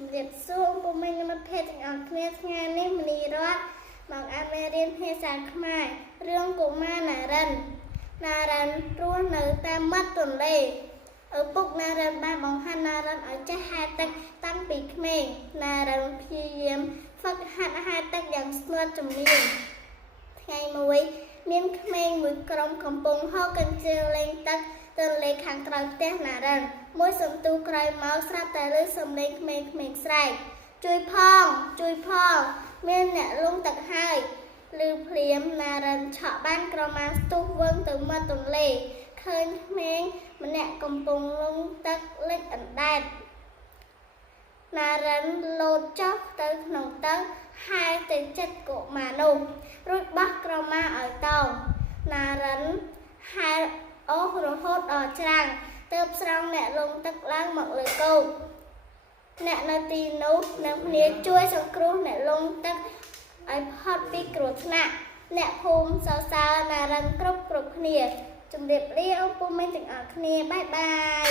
ជំរាបសួរពុំមិញមិត្តភ័ក្តិទាំងអស់គ្នាថ្ងៃនេះមនីរតមកអានមេរៀនភាសាខ្មែររឿងកុមារណារិនរស់នៅតាមមាត់ទន្លេឪពុកណារិនបានបង្ហាត់ណារិនឲ្យចេះហែលទឹកតាំងពីក្មេងណារិនព្យាយាមហ្វឹកហាត់ហែលទឹកយ៉ាងស្ទាត់ជំនាញថ្ងៃមួយមានក្មេងមួយក្រុមកំពុងហូបកញ្ជើលេងទឹកទន្លេខាងក្រៅផ្ទះណារិនមួយសន្ទុះក្រោយមកស្រាប់តែឮសំឡេងក្មេងៗស្រែកជួយផងមានអ្នកលង់ទឹកហើយឮភ្លាមណារិនឆក់បានក្រមាស្ទុះវឹងទៅមាត់ទន្លេឃើញក្មេងម្នាក់កំពុងលង់ទឹកលិចអណ្ដែតណារិនលោតចុះទៅក្នុងទឹកហែលទៅជិតកុមារនោះរួចបោះក្រមាឲ្យតោងណារិនហែលអូសរហូតដល់ច្រាំងទើបស្រង់អ្នកលង់ទឹកឡើងមកលើគោកអ្នកនៅទីនោះនឹងគ្នាជួយសង្គ្រោះអ្នកលង់ទឹកឲ្យផុតពីគ្រោះថ្នាក់អ្នកភូមិសរសើរណារិនគ្រប់គ្នាជម្រាបលាអូនពុំមេទាំងអស់គ្នាបាយបាយ